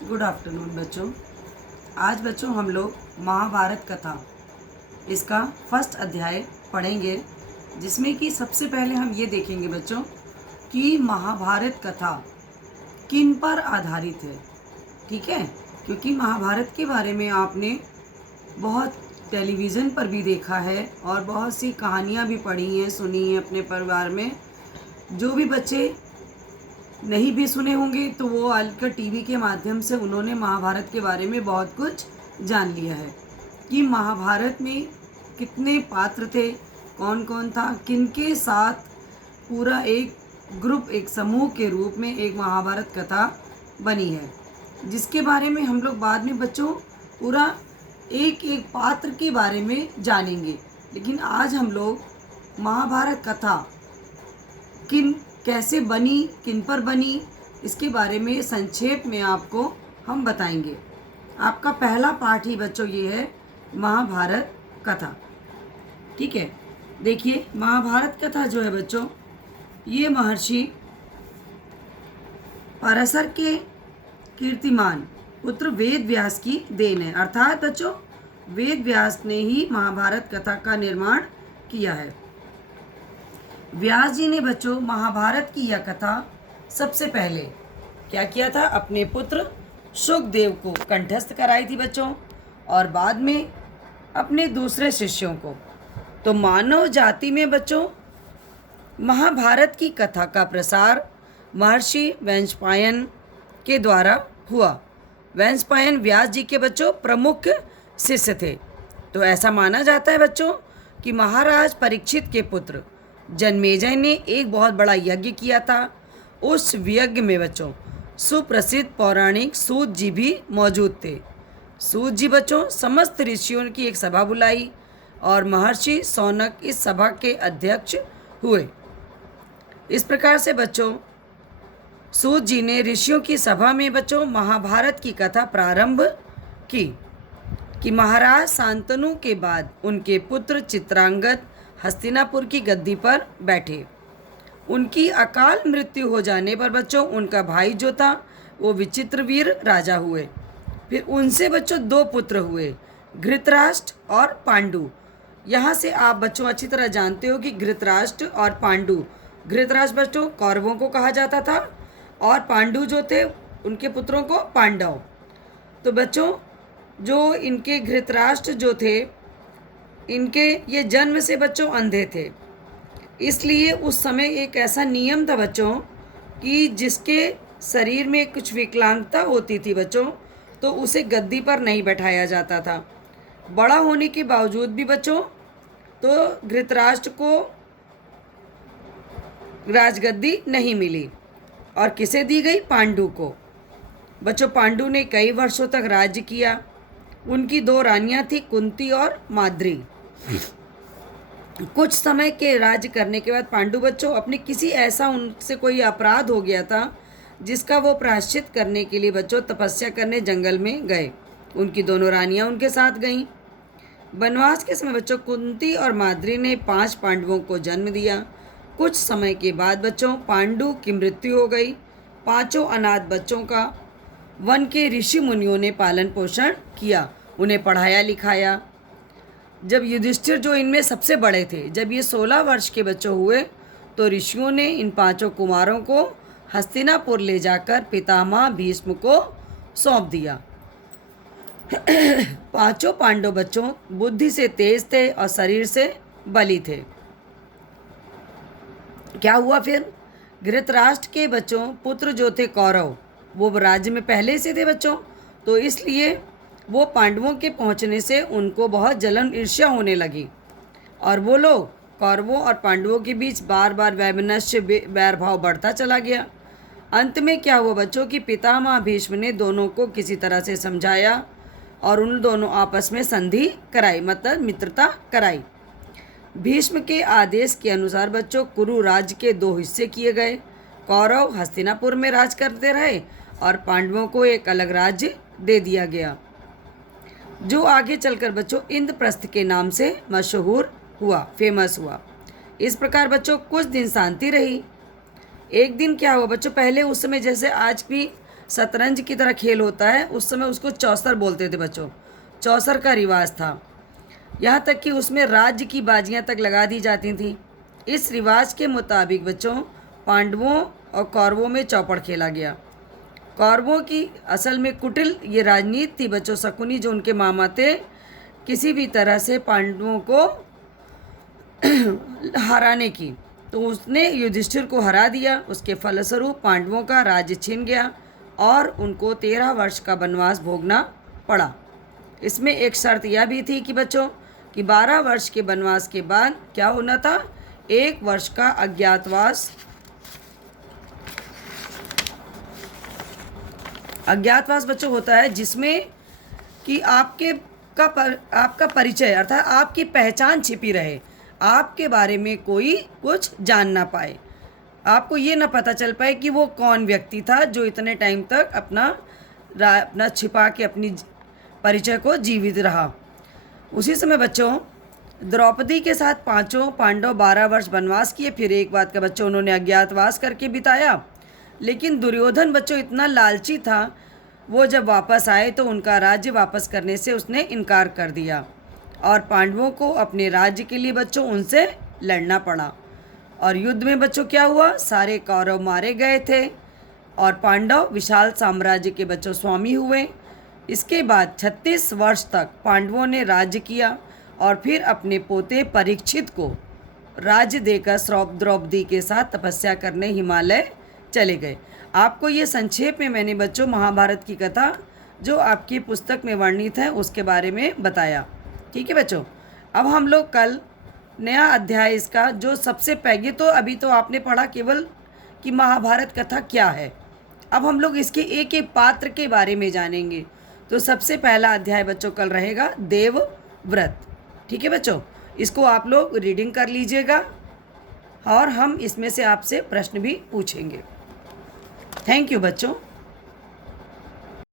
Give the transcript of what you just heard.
Good afternoon बच्चों। आज बच्चों हम लोग महाभारत कथा इसका फर्स्ट अध्याय पढ़ेंगे, जिसमें कि सबसे पहले हम ये देखेंगे बच्चों कि महाभारत कथा किन पर आधारित है। ठीक है, क्योंकि महाभारत के बारे में आपने बहुत टेलीविज़न पर भी देखा है और बहुत सी कहानियाँ भी पढ़ी हैं, सुनी हैं अपने परिवार में। जो भी बच्चे नहीं भी सुने होंगे तो वो आजकल टीवी के माध्यम से उन्होंने महाभारत के बारे में बहुत कुछ जान लिया है कि महाभारत में कितने पात्र थे, कौन कौन था, किनके साथ पूरा एक ग्रुप, एक समूह के रूप में एक महाभारत कथा बनी है, जिसके बारे में हम लोग बाद में बच्चों पूरा एक एक पात्र के बारे में जानेंगे। लेकिन आज हम लोग महाभारत कथा कैसे बनी, किन पर बनी, इसके बारे में संक्षेप में आपको हम बताएंगे। आपका पहला पाठ ही बच्चों ये है महाभारत कथा। ठीक है, देखिए महाभारत कथा जो है बच्चों, ये महर्षि पराशर के कीर्तिमान पुत्र वेद व्यास की देन है। अर्थात बच्चों वेद व्यास ने ही महाभारत कथा का निर्माण किया है। व्यास जी ने बच्चों महाभारत की यह कथा सबसे पहले क्या किया था, अपने पुत्र शुकदेव को कंठस्थ कराई थी बच्चों, और बाद में अपने दूसरे शिष्यों को। तो मानव जाति में बच्चों महाभारत की कथा का प्रसार महर्षि वैशंपायन के द्वारा हुआ। वैशंपायन व्यास जी के बच्चों प्रमुख शिष्य थे। तो ऐसा माना जाता है बच्चों कि महाराज परीक्षित के पुत्र जन्मेजय ने एक बहुत बड़ा यज्ञ किया था। उस यज्ञ में बच्चों सुप्रसिद्ध पौराणिक सूत जी भी मौजूद थे। सूत जी बच्चों समस्त ऋषियों की एक सभा बुलाई और महर्षि शौनक इस सभा के अध्यक्ष हुए। इस प्रकार से बच्चों सूत जी ने ऋषियों की सभा में बच्चों महाभारत की कथा प्रारंभ की कि महाराज शांतनु के बाद उनके पुत्र चित्रांगद हस्तिनापुर की गद्दी पर बैठे। उनकी अकाल मृत्यु हो जाने पर बच्चों उनका भाई जो था वो विचित्रवीर राजा हुए। फिर उनसे बच्चों दो पुत्र हुए, घृतराष्ट्र और पांडु। यहाँ से आप बच्चों अच्छी तरह जानते हो कि घृतराष्ट्र और पांडु, घृतराष्ट्र बच्चों कौरवों को कहा जाता था और पांडु जो थे उनके पुत्रों को पांडव। तो बच्चों जो इनके घृतराष्ट्र जो थे, इनके ये जन्म से बच्चों अंधे थे। इसलिए उस समय एक ऐसा नियम था बच्चों कि जिसके शरीर में कुछ विकलांगता होती थी बच्चों, तो उसे गद्दी पर नहीं बैठाया जाता था। बड़ा होने के बावजूद भी बच्चों तो घृतराष्ट्र को राजगद्दी नहीं मिली और किसे दी गई, पांडु को। बच्चों पांडु ने कई वर्षों तक राज्य किया। उनकी दो रानियां थी, कुंती और माद्री। कुछ समय के राज्य करने के बाद पांडु बच्चों अपने किसी ऐसा उनसे कोई अपराध हो गया था जिसका वो प्रायश्चित करने के लिए बच्चों तपस्या करने जंगल में गए। उनकी दोनों रानियां उनके साथ गईं। वनवास के समय बच्चों कुंती और माद्री ने 5 पांडवों को जन्म दिया। कुछ समय के बाद बच्चों पांडु की मृत्यु हो गई। 5 अनाथ बच्चों का वन के ऋषि मुनियों ने पालन पोषण किया, उन्हें पढ़ाया लिखाया। जब युधिष्ठिर जो इनमें सबसे बड़े थे, जब ये 16 वर्ष के बच्चों हुए तो ऋषियों ने इन 5 कुमारों को हस्तिनापुर ले जाकर पितामह भीष्म को सौंप दिया। 5 पांडव बच्चों बुद्धि से तेज थे और शरीर से बली थे। क्या हुआ फिर, घृतराष्ट्र के बच्चों पुत्र जो थे कौरव, वो राज्य में पहले से थे बच्चों, तो इसलिए वो पांडवों के पहुंचने से उनको बहुत जलन ईर्ष्या होने लगी और वो लोग कौरवों और पांडवों के बीच बार बार वैमनस्य बैर भाव बढ़ता चला गया। अंत में क्या हुआ बच्चों कि पितामह भीष्म ने दोनों को किसी तरह से समझाया और उन दोनों आपस में संधि कराई, मतलब मित्रता कराई। भीष्म के आदेश के अनुसार बच्चों कुरु राज्य के 2 हिस्से किए गए। कौरव हस्तिनापुर में राज करते रहे और पांडवों को एक अलग राज्य दे दिया गया, जो आगे चलकर बच्चों इंद्रप्रस्थ के नाम से मशहूर हुआ, फेमस हुआ। इस प्रकार बच्चों कुछ दिन शांति रही। एक दिन क्या हुआ बच्चों, पहले उस समय जैसे आज भी शतरंज की तरह खेल होता है, उस समय उसको चौसर बोलते थे बच्चों। चौसर का रिवाज था। यहाँ तक कि उसमें राज्य की बाजियाँ तक लगा दी जाती थीं। इस रिवाज के मुताबिक बच्चों पांडवों और कौरवों में चौपड़ खेला गया। कौरवों की असल में कुटिल ये राजनीति थी बच्चों। शकुनी जो उनके मामा थे, किसी भी तरह से पांडवों को हराने की, तो उसने युधिष्ठिर को हरा दिया। उसके फलस्वरूप पांडवों का राज्य छिन गया और उनको 13 वर्ष का वनवास भोगना पड़ा। इसमें एक शर्त यह भी थी कि बच्चों कि 12 वर्ष के वनवास के बाद क्या होना था, 1 वर्ष का अज्ञातवास बच्चों होता है, जिसमें कि आपका परिचय अर्थात आपकी पहचान छिपी रहे, आपके बारे में कोई कुछ जान ना पाए, आपको ये ना पता चल पाए कि वो कौन व्यक्ति था जो इतने टाइम तक अपना छिपा के अपनी परिचय को जीवित रहा। उसी समय बच्चों द्रौपदी के साथ 5 पांडव 12 वर्ष वनवास किए। फिर एक बात का बच्चों उन्होंने अज्ञातवास करके बिताया। लेकिन दुर्योधन बच्चों इतना लालची था, वो जब वापस आए तो उनका राज्य वापस करने से उसने इनकार कर दिया और पांडवों को अपने राज्य के लिए बच्चों उनसे लड़ना पड़ा। और युद्ध में बच्चों क्या हुआ, सारे कौरव मारे गए थे और पांडव विशाल साम्राज्य के बच्चों स्वामी हुए। इसके बाद 36 वर्ष तक पांडवों ने राज्य किया और फिर अपने पोते परीक्षित को राज्य देकर द्रौपदी के साथ तपस्या करने हिमालय चले गए। आपको ये संक्षेप में मैंने बच्चों महाभारत की कथा जो आपकी पुस्तक में वर्णित है उसके बारे में बताया। ठीक है बच्चों, अब हम लोग कल नया अध्याय इसका जो सबसे पहले, तो अभी तो आपने पढ़ा केवल कि महाभारत कथा क्या है, अब हम लोग इसके एक एक पात्र के बारे में जानेंगे। तो सबसे पहला अध्याय बच्चों कल रहेगा देवव्रत। ठीक है बच्चों, इसको आप लोग रीडिंग कर लीजिएगा और हम इसमें से आपसे प्रश्न भी पूछेंगे। थैंक यू बच्चों।